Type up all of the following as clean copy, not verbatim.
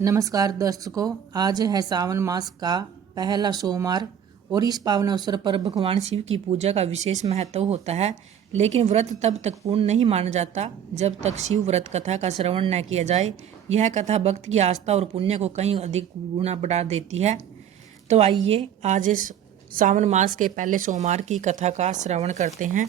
नमस्कार दर्शकों, आज है सावन मास का पहला सोमवार और इस पावन अवसर पर भगवान शिव की पूजा का विशेष महत्व होता है। लेकिन व्रत तब तक पूर्ण नहीं माना जाता जब तक शिव व्रत कथा का श्रवण न किया जाए। यह कथा भक्त की आस्था और पुण्य को कहीं अधिक गुना बढ़ा देती है। तो आइए आज इस सावन मास के पहले सोमवार की कथा का श्रवण करते हैं,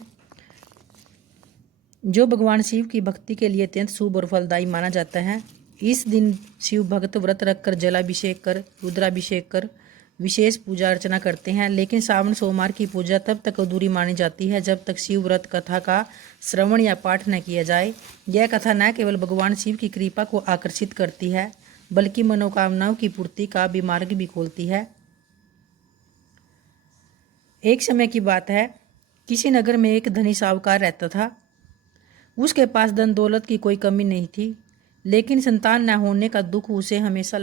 जो भगवान शिव की भक्ति के लिए अत्यंत शुभ और फलदायी माना जाता है। इस दिन शिव भक्त व्रत रखकर जलाभिषेक कर रुद्राभिषेक कर विशेष पूजा अर्चना करते हैं। लेकिन सावन सोमवार की पूजा तब तक अधूरी मानी जाती है जब तक शिव व्रत कथा का श्रवण या पाठ न किया जाए। यह कथा न केवल भगवान शिव की कृपा को आकर्षित करती है बल्कि मनोकामनाओं की पूर्ति का भी मार्ग भी खोलती है। एक समय की बात है, किसी नगर में एक धनी साहूकार रहता था। उसके पास धन दौलत की कोई कमी नहीं थी, लेकिन संतान न होने का दुख उसे हमेशा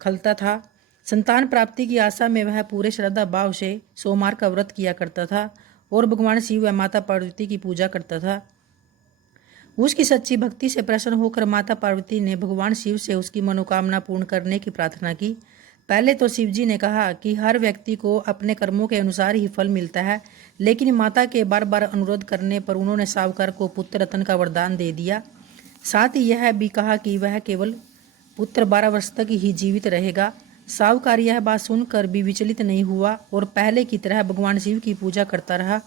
खलता था। संतान प्राप्ति की आशा में वह पूरे श्रद्धा भाव से सोमवार का व्रत किया करता था और भगवान शिव व माता पार्वती की पूजा करता था। उसकी सच्ची भक्ति से प्रसन्न होकर माता पार्वती ने भगवान शिव से उसकी मनोकामना पूर्ण करने की प्रार्थना की। पहले तो शिव जी ने कहा कि हर व्यक्ति को अपने कर्मों के अनुसार ही फल मिलता है, लेकिन माता के बार बार अनुरोध करने पर उन्होंने साहूकार को पुत्र रत्न का वरदान दे दिया। साथ ही यह भी कहा कि वह केवल पुत्र 12 वर्ष तक ही जीवित रहेगा। साहूकार यह बात सुनकर भी विचलित नहीं हुआ और पहले की तरह भगवान शिव की पूजा करता रहा।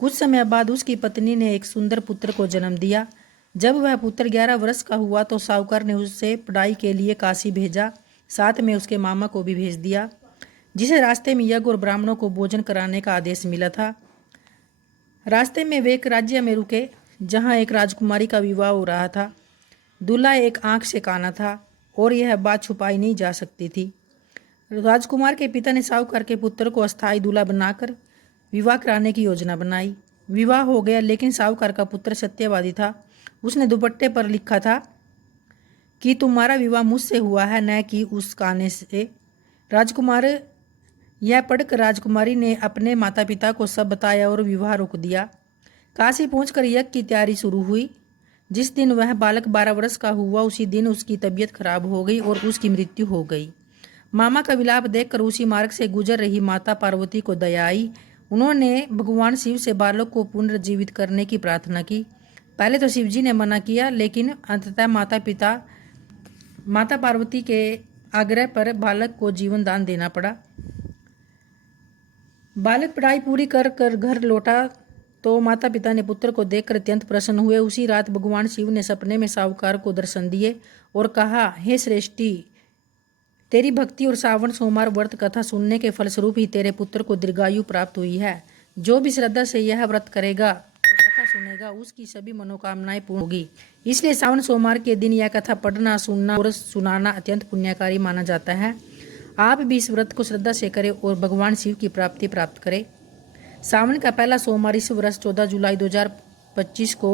कुछ समय बाद उसकी पत्नी ने एक सुंदर पुत्र को जन्म दिया। जब वह पुत्र 11 वर्ष का हुआ तो साहूकार ने उसे पढ़ाई के लिए काशी भेजा। साथ में उसके मामा को भी भेज दिया, जिसे रास्ते में यज्ञ और ब्राह्मणों को भोजन कराने का आदेश मिला था। रास्ते में वे एक राज्य में रुके जहां एक राजकुमारी का विवाह हो रहा था। दूल्हा एक आंख से काना था और यह बात छुपाई नहीं जा सकती थी। राजकुमार के पिता ने साहूकार के पुत्र को अस्थायी दूल्हा बनाकर विवाह कराने की योजना बनाई। विवाह हो गया, लेकिन साहूकार का पुत्र सत्यवादी था। उसने दुपट्टे पर लिखा था कि तुम्हारा विवाह मुझसे हुआ है, न कि उस काने से। राजकुमार यह पढ़कर राजकुमारी ने अपने माता पिता को सब बताया और विवाह रोक दिया। काशी पहुंचकर यज्ञ की तैयारी शुरू हुई। जिस दिन वह बालक 12 वर्ष का हुआ, उसी दिन उसकी तबीयत खराब हो गई और उसकी मृत्यु हो गई। मामा का विलाप देखकर उसी मार्ग से गुजर रही माता पार्वती को दया आई। उन्होंने भगवान शिव से बालक को पुनर्जीवित करने की प्रार्थना की। पहले तो शिव जी ने मना किया, लेकिन अंततः माता पार्वती के आग्रह पर बालक को जीवन दान देना पड़ा। बालक पढ़ाई पूरी कर घर लौटा तो माता पिता ने पुत्र को देखकर अत्यंत प्रसन्न हुए। उसी रात भगवान शिव ने सपने में साहूकार को दर्शन दिए और कहा, हे श्रेष्ठी, तेरी भक्ति और सावन सोमवार व्रत कथा सुनने के फलस्वरूप ही तेरे पुत्र को दीर्घायु प्राप्त हुई है। जो भी श्रद्धा से यह व्रत करेगा और कथा सुनेगा, उसकी सभी मनोकामनाएं पूर्ण होगी। इसलिए सावन सोमवार के दिन यह कथा पढ़ना, सुनना और सुनाना अत्यंत पुण्यकारी माना जाता है। आप भी इस व्रत को श्रद्धा से करें और भगवान शिव की प्राप्ति प्राप्त करें। सावन का पहला सोमवार इस वर्ष 14 जुलाई 2025 को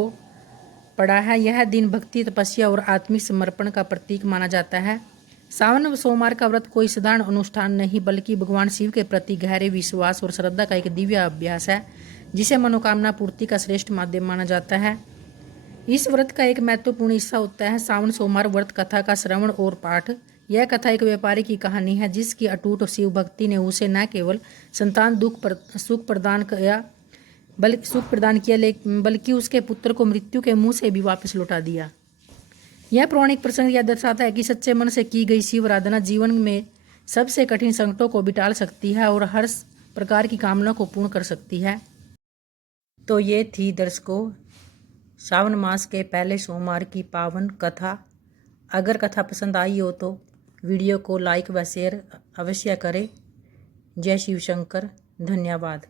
पड़ा है। यह दिन भक्ति, तपस्या और आत्मिक समर्पण का प्रतीक माना जाता है। सावन सोमवार का व्रत कोई साधारण अनुष्ठान नहीं, बल्कि भगवान शिव के प्रति गहरे विश्वास और श्रद्धा का एक दिव्य अभ्यास है, जिसे मनोकामना पूर्ति का श्रेष्ठ माध्यम माना जाता है। इस व्रत का एक महत्वपूर्ण हिस्सा होता है सावन सोमवार व्रत कथा का श्रवण और पाठ। यह कथा एक व्यापारी की कहानी है, जिसकी अटूट शिव भक्ति ने उसे न केवल संतान सुख प्रदान किया, बल्कि उसके पुत्र को मृत्यु के मुंह से भी वापस लौटा दिया। यह पौराणिक प्रसंग यह दर्शाता है कि सच्चे मन से की गई शिव आराधना जीवन में सबसे कठिन संकटों को भी टाल सकती है और हर प्रकार की कामना को पूर्ण कर सकती है। तो ये थी दर्शकों सावन मास के पहले सोमवार की पावन कथा। अगर कथा पसंद आई हो तो वीडियो को लाइक व शेयर अवश्य करें। जय शिव शंकर। धन्यवाद।